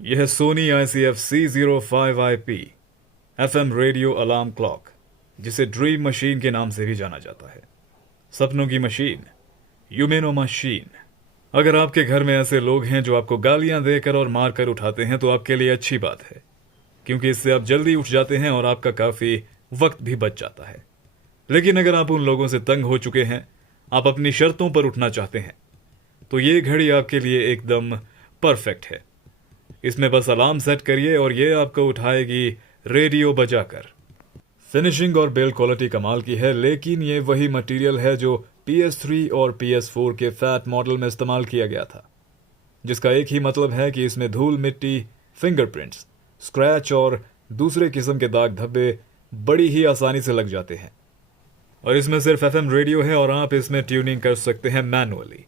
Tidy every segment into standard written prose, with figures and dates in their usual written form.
यह है Sony ICF C05IP FM radio alarm clock, जिसे ड्रीम मशीन के नाम से भी जाना जाता है। सपनों की मशीन, यूमेनो मशीन। अगर आपके घर में ऐसे लोग हैं जो आपको गालियां देकर और मारकर उठाते हैं तो आपके लिए अच्छी बात है, क्योंकि इससे आप जल्दी उठ जाते हैं और आपका काफी वक्त भी बच जाता है। लेकिन अगर आप उन लोगों से तंग हो चुके हैं, आप अपनी शर्तों पर उठना चाहते हैं, तो ये घड़ी आपके लिए एकदम परफेक्ट है। इसमें बस अलार्म सेट करिए और ये आपको उठाएगी रेडियो बजाकर। फिनिशिंग और बिल्ड क्वालिटी कमाल की है, लेकिन ये वही मटेरियल है जो PS3 और PS4 के फैट मॉडल में इस्तेमाल किया गया था, जिसका एक ही मतलब है कि इसमें धूल मिट्टी, फिंगरप्रिंट्स, स्क्रैच और दूसरे किस्म के दाग धब्बे बड़ी ही आसानी से लग जाते हैं। और इसमें सिर्फ FM रेडियो है और आप इसमें ट्यूनिंग कर सकते हैं मैनुअली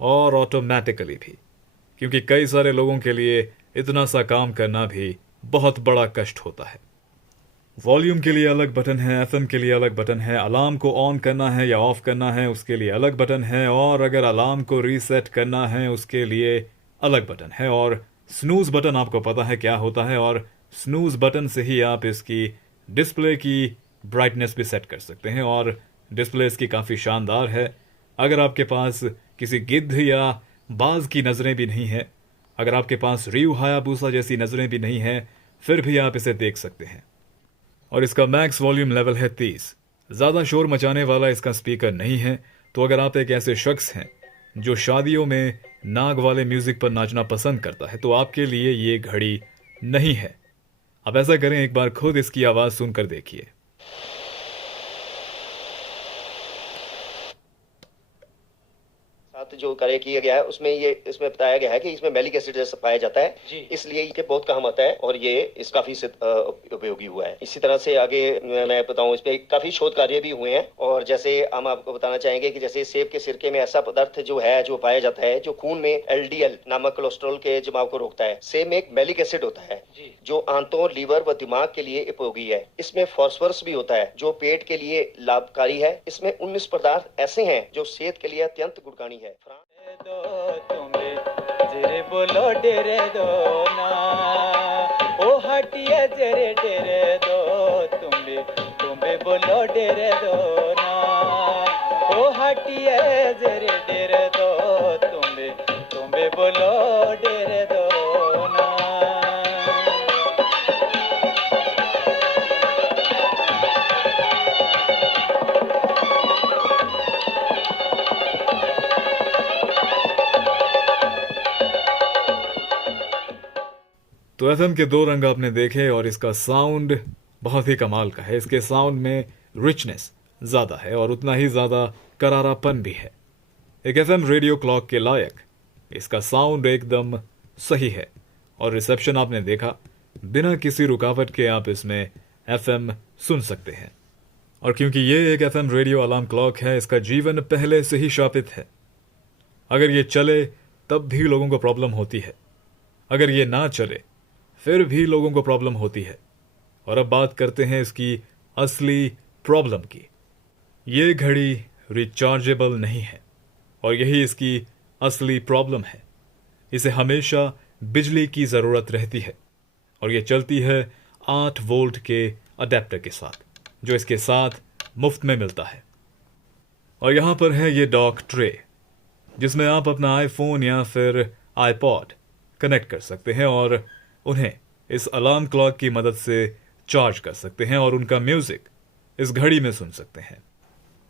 और ऑटोमेटिकली भी, क्योंकि कई सारे लोगों के लिए इतना सा काम करना भी बहुत बड़ा कष्ट होता है। वॉल्यूम के लिए अलग बटन है, FM के लिए अलग बटन है, अलार्म को ऑन करना है या ऑफ करना है उसके लिए अलग बटन है, और अगर अलार्म को रीसेट करना है उसके लिए अलग बटन है। और स्नूज बटन आपको पता है क्या होता है, और स्नूज बटन से ही आप इसकी डिस्प्ले की ब्राइटनेस भी सेट कर सकते हैं। और डिस्प्ले इसकी काफ़ी शानदार है। अगर आपके पास किसी गिद्ध या बाज की नज़रें भी नहीं है, अगर आपके पास रीव हायाबूसा जैसी नज़रें भी नहीं है, फिर भी आप इसे देख सकते हैं। और इसका मैक्स वॉल्यूम लेवल है 30। ज़्यादा शोर मचाने वाला इसका स्पीकर नहीं है। तो अगर आप एक ऐसे शख्स हैं जो शादियों में नाग वाले म्यूजिक पर नाचना पसंद करता है, तो आपके लिए ये घड़ी नहीं है। अब ऐसा करें, एक बार खुद इसकी आवाज़ सुनकर देखिए। जो कार्य किया गया है उसमें ये इसमें बताया गया है कि इसमें मैलिक एसिड जैसा पाया जाता है जी, इसलिए ये बहुत काम आता है और ये इस काफी उपयोगी हुआ है। इसी तरह से आगे मैं बताऊं, इस पे काफी शोध कार्य भी हुए हैं। और जैसे हम आपको बताना चाहेंगे कि जैसे सेब के सिरके में ऐसा पदार्थ जो है जो पाया जाता है जो खून में LDL नामक कोलेस्ट्रॉल के जमाव को रोकता है। सेब में एक मैलिक एसिड होता है जो आंतों, लीवर व दिमाग के लिए उपयोगी है। इसमें फास्फोरस भी होता है जो पेट के लिए लाभकारी है। इसमें 19 पदार्थ ऐसे हैं जो सेहत के लिए अत्यंत गुणकारी है। दो तुम्हें जरे बोलो डेरे दो ना, ओ हटिया जरे डेरे दो तुम्हें बोलो डेरे दो ना, ओ हटिया जरे डेरे दो तुम्हें बोलो डेरे दो ना। तो FM के दो रंग आपने देखे और इसका साउंड बहुत ही कमाल का है। इसके साउंड में रिचनेस ज़्यादा है और उतना ही ज़्यादा करारापन भी है। एक FM रेडियो क्लॉक के लायक इसका साउंड एकदम सही है। और रिसेप्शन आपने देखा, बिना किसी रुकावट के आप इसमें FM सुन सकते हैं। और क्योंकि ये एक FM रेडियो अलार्म क्लॉक है, इसका जीवन पहले से ही शापित है। अगर ये चले तब भी लोगों को प्रॉब्लम होती है, अगर ये ना चले फिर भी लोगों को प्रॉब्लम होती है। और अब बात करते हैं इसकी असली प्रॉब्लम की। ये घड़ी रिचार्जेबल नहीं है और यही इसकी असली प्रॉब्लम है। इसे हमेशा बिजली की ज़रूरत रहती है और ये चलती है 8 वोल्ट के अडेप्टर के साथ, जो इसके साथ मुफ्त में मिलता है। और यहाँ पर है ये डॉक ट्रे, जिसमें आप अपना आईफोन या फिर आईपॉड कनेक्ट कर सकते हैं और उन्हें इस अलार्म क्लॉक की मदद से चार्ज कर सकते हैं और उनका म्यूजिक इस घड़ी में सुन सकते हैं।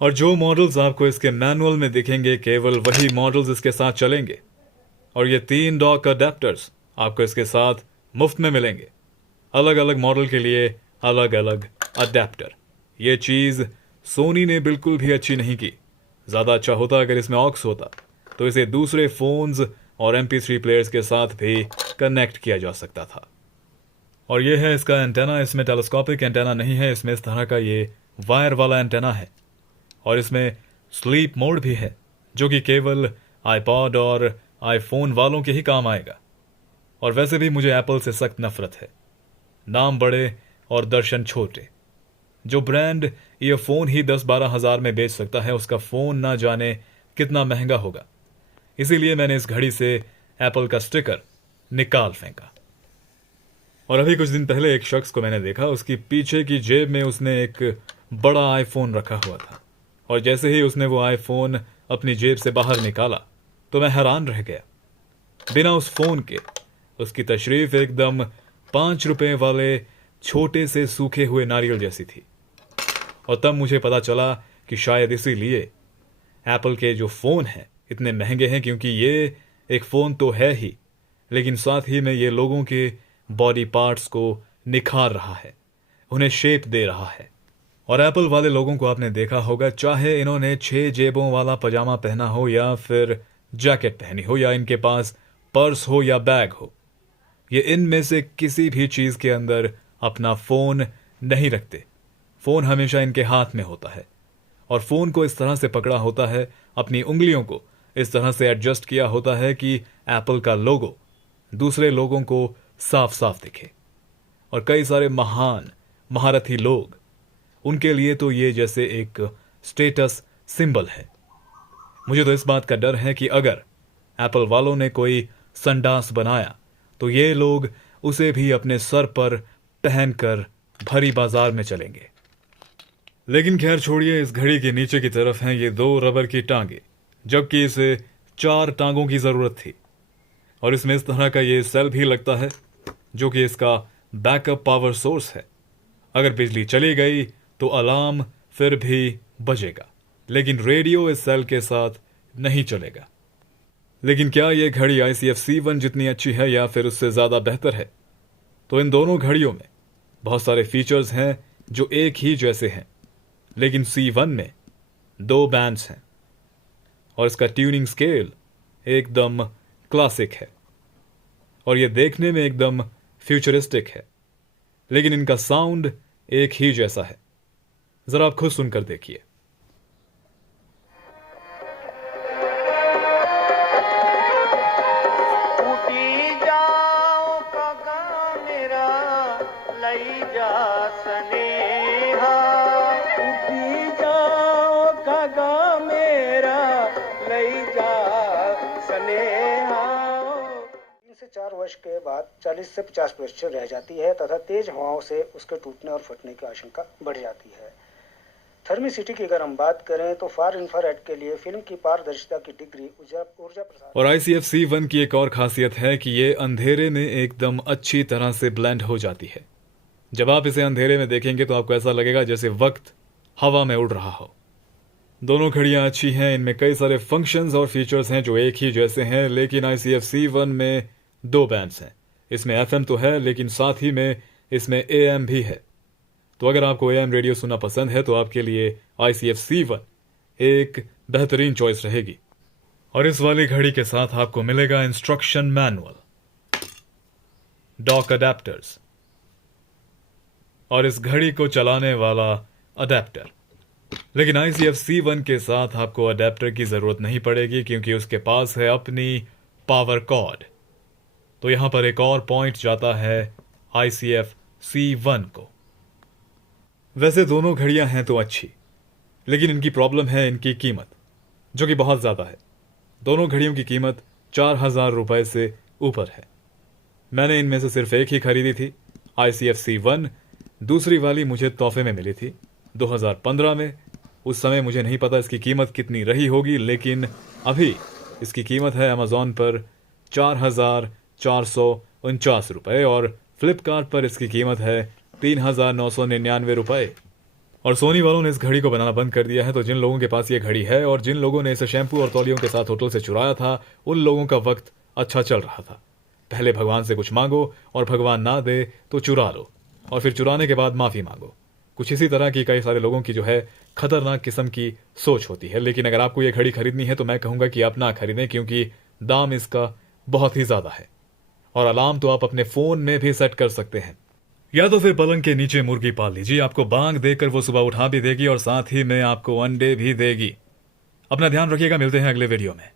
और जो मॉडल्स आपको इसके मैनुअल में दिखेंगे, केवल वही मॉडल्स इसके साथ चलेंगे। और ये 3 डॉक अडेप्टर्स आपको इसके साथ मुफ्त में मिलेंगे। अलग अलग मॉडल के लिए अलग अलग अडेप्टर। ये चीज़ सोनी ने बिल्कुल भी अच्छी नहीं की। ज़्यादा अच्छा होता अगर इसमें ऑक्स होता, तो इसे दूसरे फोन्स और MP3 प्लेयर्स के साथ भी कनेक्ट किया जा सकता था। और ये है इसका एंटेना। इसमें टेलीस्कोपिक एंटेना नहीं है, इसमें इस तरह का ये वायर वाला एंटेना है। और इसमें स्लीप मोड भी है, जो कि केवल आईपॉड और आईफोन वालों के ही काम आएगा। और वैसे भी मुझे एप्पल से सख्त नफरत है। नाम बड़े और दर्शन छोटे। जो ब्रांड ईयरफोन ही 10-12 हज़ार में बेच सकता है, उसका फ़ोन ना जाने कितना महंगा होगा। इसीलिए मैंने इस घड़ी से एप्पल का स्टिकर निकाल फेंका। और अभी कुछ दिन पहले एक शख्स को मैंने देखा, उसकी पीछे की जेब में उसने एक बड़ा आईफोन रखा हुआ था, और जैसे ही उसने वो आईफोन अपनी जेब से बाहर निकाला तो मैं हैरान रह गया। बिना उस फोन के उसकी तशरीफ एकदम 5 रुपए वाले छोटे से सूखे हुए नारियल जैसी थी। और तब मुझे पता चला कि शायद इसीलिए एप्पल के जो फ़ोन हैं इतने महंगे हैं, क्योंकि ये एक फ़ोन तो है ही, लेकिन साथ ही में ये लोगों के बॉडी पार्ट्स को निखार रहा है, उन्हें शेप दे रहा है। और एप्पल वाले लोगों को आपने देखा होगा, चाहे इन्होंने 6 जेबों वाला पजामा पहना हो या फिर जैकेट पहनी हो या इनके पास पर्स हो या बैग हो, ये इनमें से किसी भी चीज़ के अंदर अपना फ़ोन नहीं रखते। फ़ोन हमेशा इनके हाथ में होता है, और फ़ोन को इस तरह से पकड़ा होता है, अपनी उंगलियों को इस तरह से एडजस्ट किया होता है कि एप्पल का लोगो दूसरे लोगों को साफ साफ दिखे। और कई सारे महान महारथी लोग, उनके लिए तो ये जैसे एक स्टेटस सिंबल है। मुझे तो इस बात का डर है कि अगर एप्पल वालों ने कोई संडास बनाया तो ये लोग उसे भी अपने सर पर पहनकर भरी बाजार में चलेंगे। लेकिन खैर छोड़िए, इस घड़ी के नीचे की तरफ हैं ये 2 रबर की टांगे, जबकि इसे 4 टांगों की जरूरत थी। और इसमें इस तरह का ये सेल भी लगता है जो कि इसका बैकअप पावर सोर्स है। अगर बिजली चली गई तो अलार्म फिर भी बजेगा, लेकिन रेडियो इस सेल के साथ नहीं चलेगा। लेकिन क्या यह घड़ी ICF C1 जितनी अच्छी है या फिर उससे ज़्यादा बेहतर है? तो इन दोनों घड़ियों में बहुत सारे फीचर्स हैं जो एक ही जैसे हैं, लेकिन C1 में 2 बैंड्स हैं और इसका ट्यूनिंग स्केल एकदम क्लासिक है और यह देखने में एकदम फ्यूचरिस्टिक है, लेकिन इनका साउंड एक ही जैसा है। जरा आप खुद सुनकर देखिए। से 4 वर्ष के बाद 40 से 50% रह जाती है तथा तेज हवाओं से उसके टूटने और फटने की आशंका बढ़ जाती है। थर्मिसिटी की अगर हम बात करें तो फार इंफ्रारेड के लिए फिल्म की पारदर्शिता की डिग्री ऊर्जा प्रसार। और ICF C1 की एक और खासियत है कि ये अंधेरे में एकदम अच्छी तरह से ब्लेंड हो जाती है। जब आप इसे अंधेरे में देखेंगे तो आपको ऐसा लगेगा जैसे वक्त हवा में उड़ रहा हो। दोनों घड़ियां अच्छी हैं, इनमें कई सारे फंक्शंस और फीचर्स हैं जो एक ही जैसे हैं, लेकिन ICF C1 में 2 बैंड्स हैं। इसमें FM तो है, लेकिन साथ ही में इसमें AM भी है। तो अगर आपको AM रेडियो सुनना पसंद है तो आपके लिए ICF C1 एक बेहतरीन चॉइस रहेगी। और इस वाली घड़ी के साथ आपको मिलेगा इंस्ट्रक्शन मैनुअल, डॉक अडेप्टर्स और इस घड़ी को चलाने वाला अडेप्टर। लेकिन ICF C1 के साथ आपको अडेप्टर की जरूरत नहीं पड़ेगी, क्योंकि उसके पास है अपनी पावर कॉर्ड। तो यहां पर एक और पॉइंट जाता है ICF C1 को। वैसे दोनों घड़ियां हैं तो अच्छी, लेकिन इनकी प्रॉब्लम है इनकी कीमत, जो कि बहुत ज़्यादा है। दोनों घड़ियों की कीमत 4,000 रुपए से ऊपर है। मैंने इनमें से सिर्फ एक ही खरीदी थी, ICF C1। दूसरी वाली मुझे तोहफे में मिली थी 2015 में। उस समय मुझे नहीं पता इसकी कीमत कितनी रही होगी, लेकिन अभी इसकी कीमत है अमेजॉन पर 4,449 रुपये और फ्लिपकार्ट पर इसकी कीमत है 3,999 रुपये। और सोनी वालों ने इस घड़ी को बनाना बंद कर दिया है। तो जिन लोगों के पास ये घड़ी है और जिन लोगों ने इसे शैम्पू और तौलियों के साथ होटल से चुराया था, उन लोगों का वक्त अच्छा चल रहा था। पहले भगवान से कुछ मांगो और भगवान ना दे तो चुरा लो, और फिर चुराने के बाद माफ़ी मांगो। कुछ इसी तरह की कई सारे लोगों की जो है खतरनाक किस्म की सोच होती है। लेकिन अगर आपको ये घड़ी खरीदनी है तो मैं कहूँगा कि आप ना खरीदें, क्योंकि दाम इसका बहुत ही ज़्यादा है। और अलार्म तो आप अपने फ़ोन में भी सेट कर सकते हैं, या तो फिर पलंग के नीचे मुर्गी पाल लीजिए। आपको बांग देकर वो सुबह उठा भी देगी और साथ ही में आपको अंडे भी देगी। अपना ध्यान रखिएगा, मिलते हैं अगले वीडियो में।